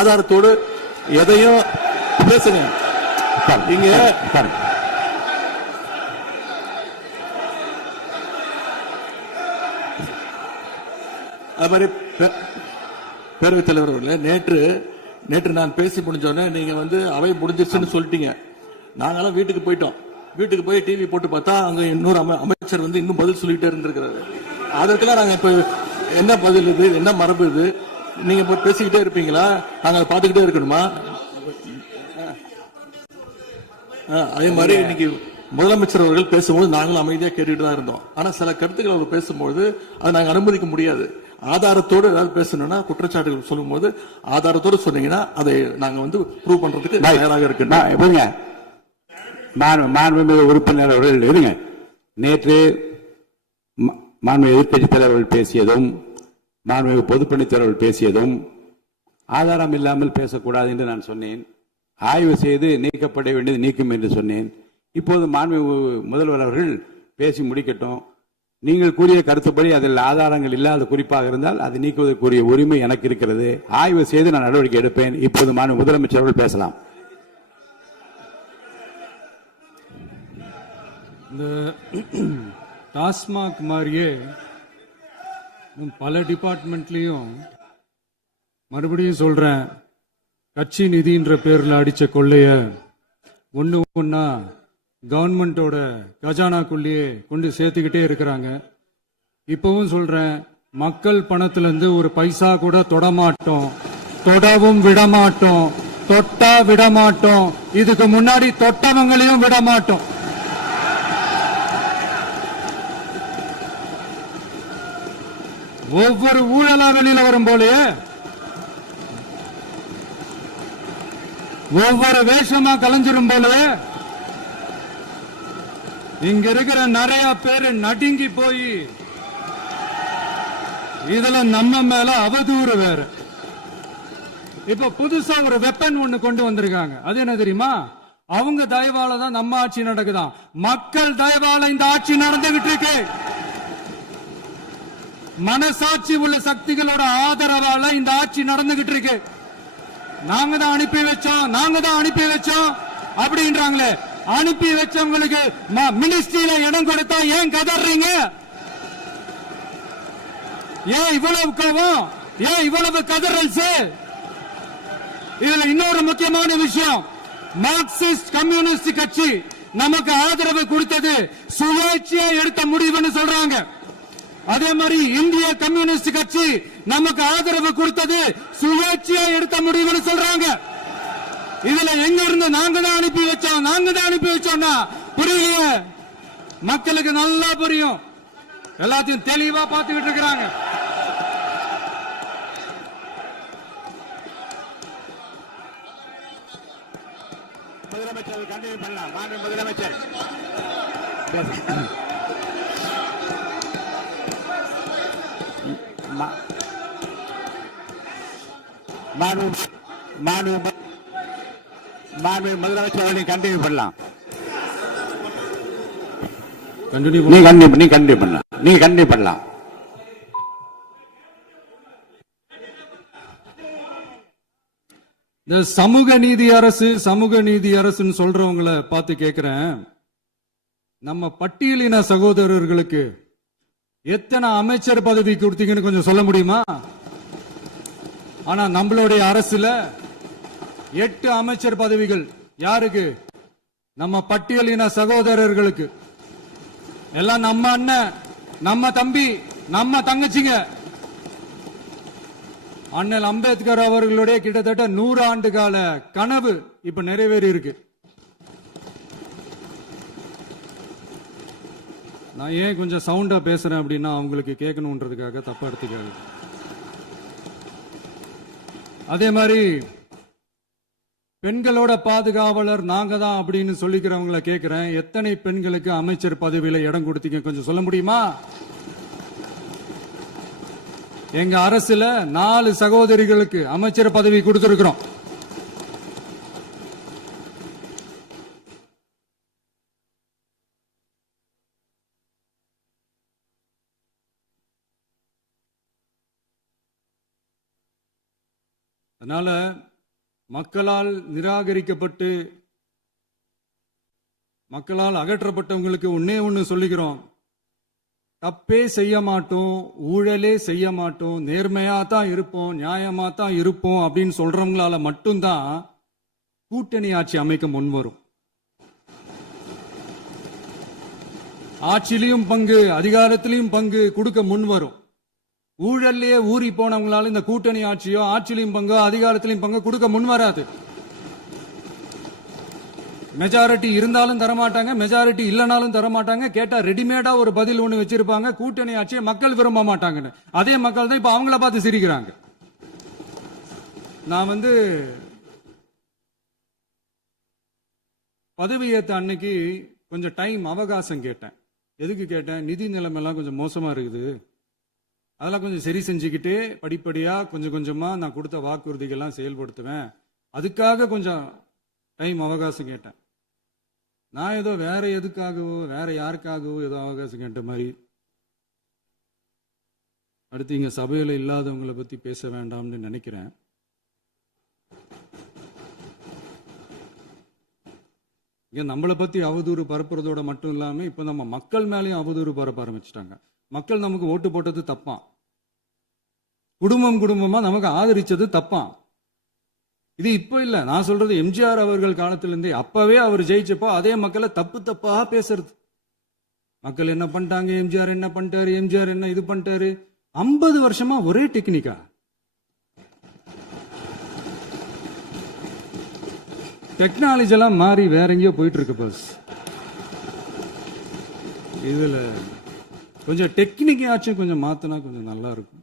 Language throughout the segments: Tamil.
ஆதாரத்தோடு எதையும் பேசுங்க. இங்க அது மாதிரி பேரவைத் தலைவர் அவர்களே, நேற்று நான் பேசி முடிஞ்சோடனே நீங்க அவை முடிஞ்சிருச்சுன்னு சொல்லிட்டீங்க. நாங்கெல்லாம் வீட்டுக்கு போயிட்டோம். வீட்டுக்கு போய் டிவி போட்டு பார்த்தா அங்க இன்னொரு அமைச்சர் இன்னும் பதில் சொல்லிட்டே இருந்திருக்கிறாரு. அதற்கெல்லாம் நாங்க இப்ப என்ன பதில் இது, என்ன மரபு இது? நீங்க இப்ப பேசிக்கிட்டே இருப்பீங்களா? நாங்க பாத்துக்கிட்டே இருக்கணுமா? அதே மாதிரி இன்னைக்கு முதலமைச்சர் அவர்கள் பேசும்போது நாங்களும் அமைதியா கேட்டுட்டு தான் இருந்தோம். ஆனா சில கருத்துக்கள் அவர் பேசும்போது அதை நாங்க அனுமதிக்க முடியாது. ஆதாரத்தோடு ஏதாவது பேசணும்னா, குற்றச்சாட்டுகள் சொல்லும் போது ஆதாரத்தோடு சொன்னீங்கன்னா அதை நாங்க ப்ரூவ் பண்றதுக்கு தயாராக இருக்கு. மாண்புமிகு உறுப்பினர் அவர்கள் இருங்க. நேற்று மாண்புமிகு எதிர்க்கட்சி தலைவர்கள் பேசியதும் மாண்புமிகு பொதுப்பணித்தலைவர்கள் பேசியதும் ஆதாரம் இல்லாமல் பேசக்கூடாது என்று நான் சொன்னேன். ஆய்வு செய்து நீக்கப்பட வேண்டியது நீக்கும் என்று சொன்னேன். இப்போது மாண்புமிகு முதல்வர் அவர்கள் பேசி முடிக்கட்டும். நீங்கள் கூறிய கருத்துப்படி அதில் ஆதாரங்கள் இல்லாத குறிப்பாக இருந்தால் அதை நீக்குவதற்குரிய உரிமை எனக்கு இருக்கிறது. ஆய்வு செய்து நான் நடவடிக்கை எடுப்பேன். இப்போது மாண்புமிகு முதலமைச்சர் அவர்கள் பேசலாம். இந்த டாஸ்மாக் மாதிரியே பல டிபார்ட்மெண்ட்லயும் மறுபடியும் சொல்றேன், கட்சி நிதின்ற பேர்ல அடிச்ச கொள்ளைய ஒன்னா கவர்மெண்டோட கஜானாக்குள்ளேயே கொண்டு சேர்த்துக்கிட்டே இருக்கிறாங்க. இப்பவும் சொல்றேன், மக்கள் பணத்துல இருந்து ஒரு பைசா கூட தொடமாட்டோம், தொடவும் விடமாட்டோம், தொட்டா விடமாட்டோம். இதுக்கு முன்னாடி தொட்டவங்களையும் விடமாட்டோம். ஒவ்வொரு ஊழலா வெளியில வரும் போலயே, ஒவ்வொரு வேஷமா கலைஞ்சிரும் போலயே இங்க இருக்கிற நிறைய பேரு நடுங்கி போய் இதுல நம்ம மேல அவதூறு வேற. இப்ப புதுசா ஒரு வெப்பன் ஒண்ணு கொண்டு வந்திருக்காங்க. அது என்ன தெரியுமா? அவங்க தயவால தான் நம்ம ஆட்சி நடக்குதான். மக்கள் தயவால இந்த ஆட்சி நடந்துகிட்டு இருக்கு. மனசாட்சி உள்ள சக்திகளோட ஆதரவால இந்த ஆட்சி நடந்துகிட்டு இருக்கு. நாங்க தான் அனுப்பி வச்சோம் அப்படின்றாங்களே. அனுப்பி வச்சவங்களுக்கு மினிஸ்ட்ரியில இடம் கொடுத்தா ஏன் கதறீங்க? ஏன் இவ்வளவு கோவம்? ஏன் இவ்வளவு கதறல்? இதுல இன்னொரு முக்கியமான விஷயம், மார்க்சிஸ்ட் கம்யூனிஸ்ட் கட்சி நமக்கு ஆதரவு கொடுத்தது சுயேட்சையா எடுத்த முடிவுன்னு சொல்றாங்க. அதே மாதிரி இந்திய கம்யூனிஸ்ட் கட்சி நமக்கு ஆதரவு கொடுத்தது சுயேட்சையா எடுத்த முடிவுன்னு சொல்றாங்க. இதுல எங்க இருந்து நாங்க தான் அனுப்பி வச்சோம்னா புரியலையே. மக்களுக்கு நல்லா புரியும். எல்லாத்தையும் தெளிவா பார்த்துக்கிட்டு இருக்கிறாங்க. முதலமைச்சர் கண்டினியூ பண்ணலாம். முதலமைச்சர் முதலமைச்சர் கண்டினியூ பண்ணலாம். நீங்க கண்டினியூ பண்ணலாம். இந்த சமூக நீதி அரசுன்னு சொல்றவங்களை பார்த்து கேட்கிறேன், நம்ம பட்டியலின சகோதரர்களுக்கு எத்தனை அமைச்சர் பதவி கொடுத்தீங்கன்னு கொஞ்சம் சொல்ல முடியுமா? ஆனா நம்மளுடைய அரசுல 8 அமைச்சர் பதவிகள் யாருக்கு? நம்ம பட்டியலின சகோதரர்களுக்கு. எல்லாம் நம்ம அண்ணன், நம்ம தம்பி, நம்ம தங்கச்சிங்க. அண்ணல் அம்பேத்கர் அவர்களுடைய கிட்டத்தட்ட 100 ஆண்டு கால கனவு இப்ப நிறைவேறி இருக்கு. நான் ஏன் கொஞ்சம் சவுண்டா பேசுறேன் அப்படின்னா அவங்களுக்கு கேட்கணுன்றதுக்காக தப்பா எடுத்துக்காது. அதே மாதிரி பெண்களோட பாதுகாவலர் நாங்க தான் அப்படின்னு சொல்லிக்கிறவங்களை கேட்கிறேன், எத்தனை பெண்களுக்கு அமைச்சர் பதவியில இடம் கொடுத்தீங்க கொஞ்சம் சொல்ல முடியுமா? எங்க அரசுல 4 சகோதரிகளுக்கு அமைச்சர் பதவி கொடுத்திருக்கிறோம். அதனால மக்களால் நிராகரிக்கப்பட்டு மக்களால் அகற்றப்பட்டவங்களுக்கு ஒன்னே ஒன்று சொல்லிக்கிறோம், தப்பே செய்ய மாட்டோம், ஊழலே செய்ய மாட்டோம், நேர்மையா தான் இருப்போம், நியாயமா தான் இருப்போம் அப்படின்னு சொல்றவங்களால மட்டும்தான் கூட்டணி ஆட்சி அமைக்க முன்வரும். ஆட்சியிலையும் பங்கு, அதிகாரத்திலையும் பங்கு கொடுக்க முன்வரும். ஊழல்லையே ஊறி போனவங்களால இந்த கூட்டணி ஆட்சியோ ஆட்சியிலையும் பங்கோ அதிகாரத்திலையும் பங்கு கொடுக்க முன்வராது. மெஜாரிட்டி இருந்தாலும் தரமாட்டாங்க, மெஜாரிட்டி இல்லைனாலும் தரமாட்டாங்க. கேட்டா ரெடிமேடா ஒரு பதில் ஒண்ணு வச்சிருப்பாங்க, கூட்டணி ஆட்சியை மக்கள் விரும்ப மாட்டாங்கன்னு. அதே மக்கள் தான் இப்ப அவங்கள பார்த்து சிரிக்கிறாங்க. நான் பதவியேற்ற அன்னைக்கு கொஞ்சம் டைம் அவகாசம் கேட்டேன். எதுக்கு கேட்டேன்? நிதி நிலைமைலாம் கொஞ்சம் மோசமா இருக்குது, அதெல்லாம் கொஞ்சம் சரி செஞ்சுக்கிட்டே படிப்படியா கொஞ்சம் கொஞ்சமா நான் கொடுத்த வாக்குறுதிகள்லாம் செயல்படுத்துவேன், அதுக்காக கொஞ்சம் டைம் அவகாசம் கேட்டேன். நான் ஏதோ வேற எதுக்காகவோ வேற யாருக்காகவோ ஏதோ அவகாசம் கேட்ட மாதிரி. அடுத்து இங்க சபையில இல்லாதவங்களை பத்தி பேச வேண்டாம்னு நினைக்கிறேன். இங்க நம்மளை பத்தி அவதூறு பரப்புறதோட மட்டும் இல்லாம இப்ப நம்ம மக்கள் மேலேயும் அவதூறு பரப்ப ஆரம்பிச்சிட்டாங்க. மக்கள் நமக்கு ஓட்டு போட்டது தப்பான், குடும்பம் குடும்பமா நமக்கு ஆதரிச்சது தப்பான். இது இப்ப இல்ல, நான் சொல்றது எம்ஜிஆர் அவர்கள் காலத்திலிருந்தே. அப்பவே அவர் ஜெயிச்சப்போ அதே மக்களை தப்பு தப்பா பேசுறது. மக்கள் என்ன பண்ணிட்டாங்க, எம்ஜிஆர் என்ன பண்ணிட்டாரு, எம்ஜிஆர் என்ன இது பண்ணிட்டாரு. 50 வருஷமா ஒரே டெக்னிக்கா. டெக்னாலஜி எல்லாம் மாறி வேற எங்கேயோ போயிட்டு இருக்கு பஸ். இதுல கொஞ்சம் டெக்னிக்காச்சும் கொஞ்சம் மாத்தினா கொஞ்சம் நல்லா இருக்கும்.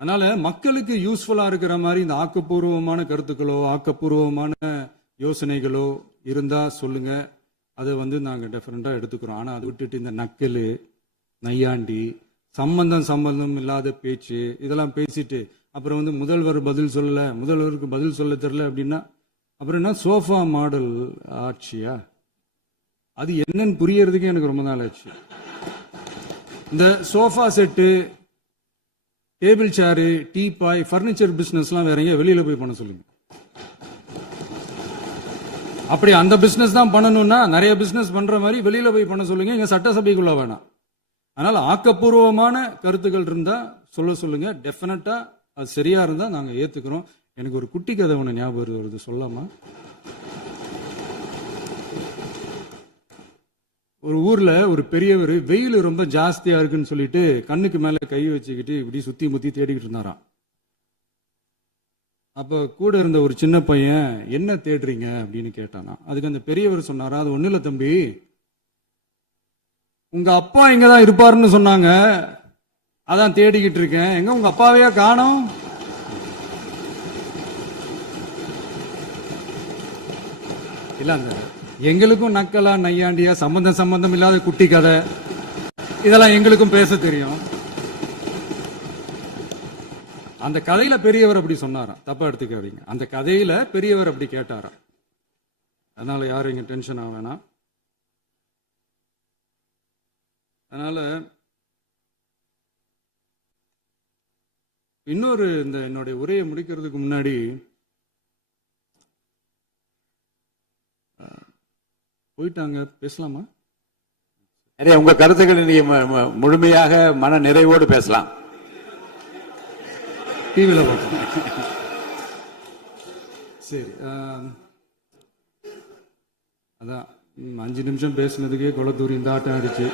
அதனால மக்களுக்கு யூஸ்ஃபுல்லா இருக்கிற மாதிரி இந்த ஆக்கப்பூர்வமான கருத்துக்களோ ஆக்கப்பூர்வமான யோசனைகளோ இருந்தா சொல்லுங்க, அதை நாங்க டெஃபரெண்டா எடுத்துக்கிறோம். ஆனா அதை விட்டுட்டு இந்த நக்கல் நையாண்டி சம்பந்தம் இல்லாத பேச்சு இதெல்லாம் பேசிட்டு அப்புறம் முதல்வர் பதில் சொல்லல, முதல்வருக்கு பதில் சொல்ல தெரியல அப்படின்னா அப்புறம் என்ன சோஃபா மாடல் ஆட்சியா? அது என்னன்னு புரியறதுக்கே எனக்கு ரொம்ப நாள் ஆச்சு. இந்த sofa set, table chair, teapoy, furniture பிசினஸ்லாம் வேற எங்க வெளியில போய் பண்ண சொல்லுங்க. அப்படி அந்த பிசினஸ் தான் பண்ணணும்னா நிறைய பிசினஸ் பண்ற மாதிரி வெளியில போய் பண்ண சொல்லுங்க, இங்க சட்டசபைக்குள்ள வேணாம். அதனால ஆக்கப்பூர்வமான கருத்துக்கள் இருந்தா சொல்லுங்க, டெஃபினட்டா அது சரியா இருந்தா நாங்க ஏத்துக்கிறோம். எனக்கு ஒரு குட்டி கதை ஒண்ணு ஞாபகம் வருது, சொல்லாமா? ஒரு ஊர்ல ஒரு பெரியவர் வெயில் ரொம்ப ஜாஸ்தியா இருக்குன்னு சொல்லிட்டு கண்ணுக்கு மேல கை வச்சுக்கிட்டு இப்படி சுத்தி முத்தி தேடிக்கிட்டு இருந்தாராம். அப்ப கூட இருந்த ஒரு சின்ன பையன் என்ன தேடுறீங்க அப்படின்னு கேட்டானா. அதுக்கு அந்த பெரியவர் சொன்னாரா, அது ஒண்ணு இல்ல தம்பி, உங்க அப்பா இங்கதான் இருப்பாருன்னு சொன்னாங்க, அதான் தேடிக்கிட்டு இருக்கேன், எங்க உங்க அப்பாவையா காணோம்? இல்ல அந்த எங்களுக்கும் நக்கலா நையாண்டியா சம்பந்தம் இல்லாத குட்டி கதை இதெல்லாம் எங்களுக்கும் பேச தெரியும். அந்த கதையில பெரியவர் அப்படி சொன்னாராம், தப்பா எடுத்துக்காதீங்க. அந்த கதையில பெரியவர் அப்படி கேட்டாராம். அதனால யாரும் இங்க டென்ஷன் ஆக வேணாம். அதனால இன்னொரு இந்த என்னுடைய உரையை முடிக்கிறதுக்கு முன்னாடி போயிட்டாங்க, பேசலாமா? உங்க கருத்துக்களை நீங்க முழுமையாக மன நிறைவோடு பேசலாம். டிவியில பார்க்கலாம். சரி, அதான் 5 நிமிஷம் பேசுனதுக்கே கொளத்தூரி இந்த ஆட்டம் ஆயிடுச்சு.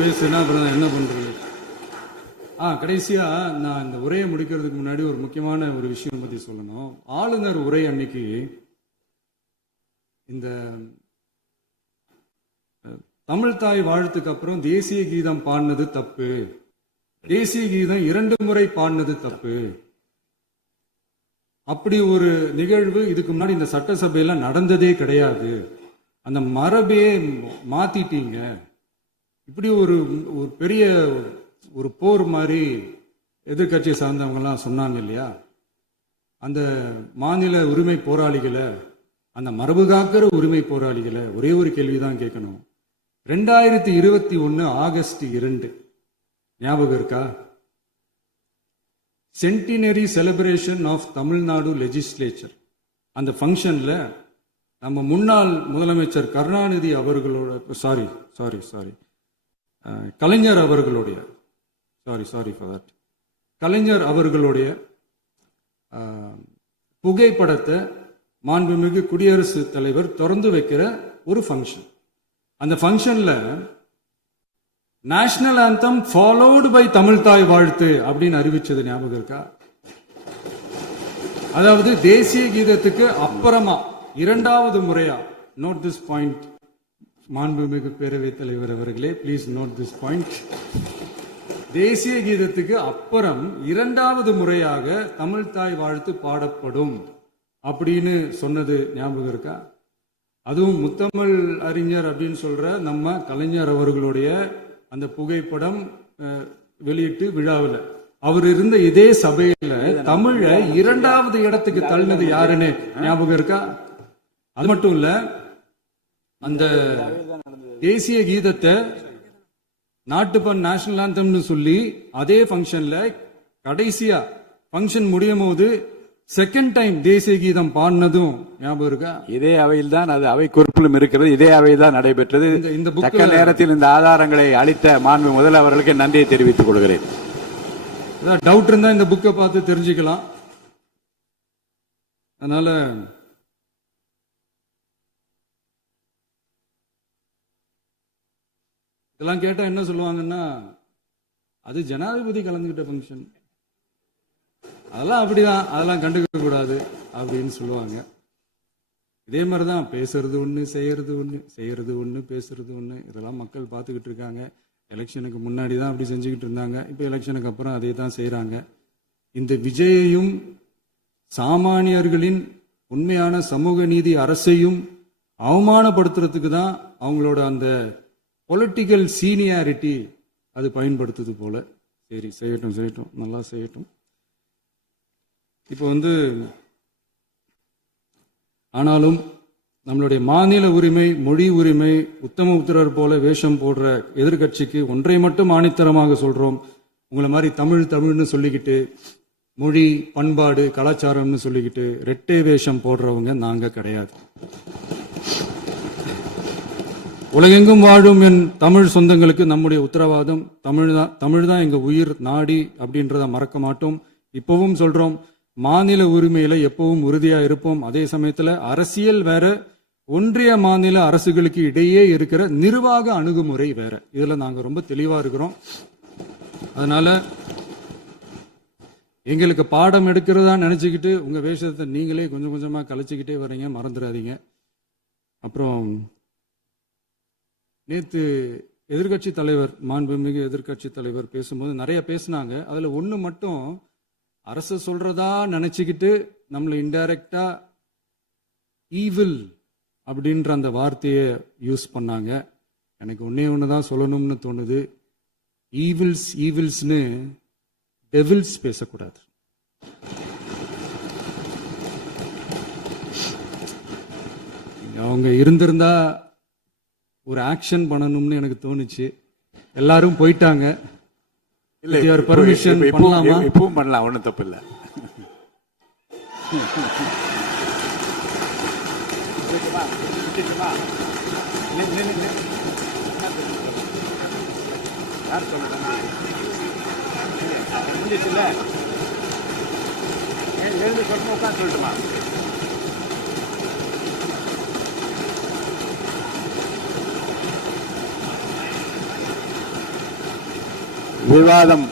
பேசுனா அப்புறம் என்ன பண்றது? கடைசியா நான் இந்த உரையை முடிக்கிறதுக்கு முன்னாடி ஒரு முக்கியமான ஒரு விஷயம் பத்தி சொல்லணும். ஆளுநர் உரை அன்னைக்கு இந்த தமிழ் தாய் வாழ்த்துக்கு அப்புறம் தேசிய கீதம் பாடினது தப்பு, தேசிய கீதம் 2 முறை பாடினது தப்பு, அப்படி ஒரு நிகழ்வு இதுக்கு முன்னாடி இந்த சட்டசபையில நடந்ததே கிடையாது, அந்த மரபே மாத்திட்டீங்க, இப்படி ஒரு பெரிய ஒரு போர் மாதிரி எதிர்கட்சியை சார்ந்தவங்க எல்லாம் சொன்னாங்க இல்லையா? அந்த மாநில உரிமை போராளிகளை, அந்த மரபு காக்கிற உரிமை போராளிகளை ஒரே ஒரு கேள்விதான் கேட்கணும். 2021 ஆகஸ்ட் 2 ஞாபகம் இருக்கா? Centenary celebration of Tamil Nadu legislature. அந்த ஃபங்க்ஷன்ல நம்ம முன்னாள் முதலமைச்சர் கருணாநிதி அவர்களோட கலைஞர் அவர்களுடைய கலைஞர் அவர்களுடைய புகைப்படத்தை மாண்புமிகு குடியரசுத் தலைவர் திறந்து வைக்கிற ஒரு ஃபங்க்ஷன். அந்த ஃபங்க்ஷன்ல national anthem followed by Tamil Thai Vazhthu அப்படின்னு அறிவிச்சது ஞாபகம் இருக்கா? அதாவது தேசிய கீதத்துக்கு அப்புறமா இரண்டாவது முறையா, நோட் திஸ் பாயிண்ட் மாண்புமிகு பேரவைத் தலைவர் அவர்களே, ப்ளீஸ் நோட் திஸ் பாயிண்ட். தேசிய கீதத்துக்கு அப்புறம் இரண்டாவது முறையாக தமிழ் தாய் வாழ்த்து பாடப்படும் அப்படின்னு சொன்னது ஞாபகம் இருக்கா? அதுவும் முத்தமிழ் அறிஞர் அப்படின்னு சொல்ற நம்ம கலைஞர் அவர்களுடைய அந்த புகைப்படம் வெளியிட்டு விழாவில் அவர் இருந்த இதே சபையில தமிழ இரண்டாவது இடத்துக்கு தள்ளினது யாருன்னு ஞாபகம் இருக்கா? அது மட்டும் இல்ல, அந்த தேசிய கீதத்தை நாட்டுப்பண் நேஷனல் ஆந்தம்னு சொல்லி அதே ஃபங்க்ஷன்ல கடைசியா ஃபங்க்ஷன் முடியும் போது செகண்ட் டைம் தேசிய கீதம் பாடினதும் ஞாபகம் இருக்கா? இதே அவையில் தான், அது அவை குறிப்பிலும் இருக்கிறது, இதே அவையில் தான் நடைபெற்றது. இந்த தக்க நேரத்தில் இந்த ஆதாரங்களை அளித்த மாண்பு முதல்வர் அவர்களுக்கு நன்றியை தெரிவித்துக் கொள்கிறேன். டவுட் இருந்தா இந்த புக்கை பார்த்து தெரிஞ்சுக்கலாம். அதனால இதெல்லாம் கேட்டா என்ன சொல்லுவாங்கன்னா, அது ஜனாதிபதி கலந்துகிட்ட ஃபங்க்ஷன், அதெல்லாம் அப்படிதான், அதெல்லாம் கண்டுக்க கூடாது அப்படின்னு சொல்லுவாங்க. இதே மாதிரிதான் பேசுறது ஒண்ணு, செய்யறது ஒண்ணு, பேசுறது ஒண்ணு. இதெல்லாம் மக்கள் பார்த்துக்கிட்டு இருக்காங்க. எலெக்ஷனுக்கு முன்னாடி தான் அப்படி செஞ்சுக்கிட்டு இருந்தாங்க. இப்போ எலெக்ஷனுக்கு அப்புறம் அதே தான் செய்யறாங்க. இந்த விஜயையும் சாமானியர்களின் உண்மையான சமூக நீதி அரசையும் அவமானப்படுத்துறதுக்கு தான் அவங்களோட அந்த பொலிட்டிக்கல் சீனியாரிட்டி அது பயன்படுத்துது போல. சரி, செய்யட்டும், நல்லா செய்யட்டும். இப்போ ஆனாலும் நம்மளுடைய மாநில உரிமை, மொழி உரிமை, உத்தமபுத்திரர் போல வேஷம் போடுற எதிர்கட்சிக்கு ஒன்றை மட்டும் ஆணித்தரமாக சொல்றோம். உங்களை மாதிரி தமிழ்னு சொல்லிக்கிட்டு, மொழி, பண்பாடு, கலாச்சாரம்னு சொல்லிக்கிட்டு ரெட்டை வேஷம் போடுறவங்க நாங்க கிடையாது. உலகெங்கும் வாழும் என் தமிழ் சொந்தங்களுக்கு நம்முடைய உத்தரவாதம் தமிழ் தான் எங்க உயிர் நாடி அப்படின்றத மறக்க மாட்டோம். இப்பவும் சொல்றோம், மாநில உரிமையில எப்பவும் உறுதியா இருப்போம். அதே சமயத்துல அரசியல் வேற, ஒன்றிய மாநில அரசுகளுக்கு இடையே இருக்கிற நிர்வாக அணுகுமுறை வேற. இதுல நாங்க ரொம்ப தெளிவா இருக்கிறோம். அதனால எங்களுக்கு பாடம் எடுக்கிறதா நினைச்சுக்கிட்டு உங்க வேஷத்தை நீங்களே கொஞ்சம் கொஞ்சமா கலைச்சிக்கிட்டே வர்றீங்க, மறந்துடாதீங்க. அப்புறம் நேத்து எதிர்கட்சி தலைவர், மாண்புமிகு எதிர்கட்சி தலைவர் பேசும்போது நிறைய பேசினாங்க. அதுல ஒண்ணு மட்டும், அரசு சொல்றதா நினைச்சுக்கிட்டு நம்மளை இன்டைரக்டா ஈவில் அப்படின்ற அந்த வார்த்தையை யூஸ் பண்ணாங்க. எனக்கு ஒண்ணுதான் சொல்லணும்னு தோணுது. ஈவில்ஸ்னு டெவில்ஸ் பேசக்கூடாது. அவங்க இருந்திருந்தா ஒரு ஆக்ஷன் பண்ணணும்னு எனக்கு தோணுச்சு. எல்லாரும் போயிட்டாங்க. பர்மிஷன் பண்ணலாமா? இப்பவும் பண்ணலாம், ஒன்றும் தப்பு இல்லை. சொல்லட்டுமா? விவாதம்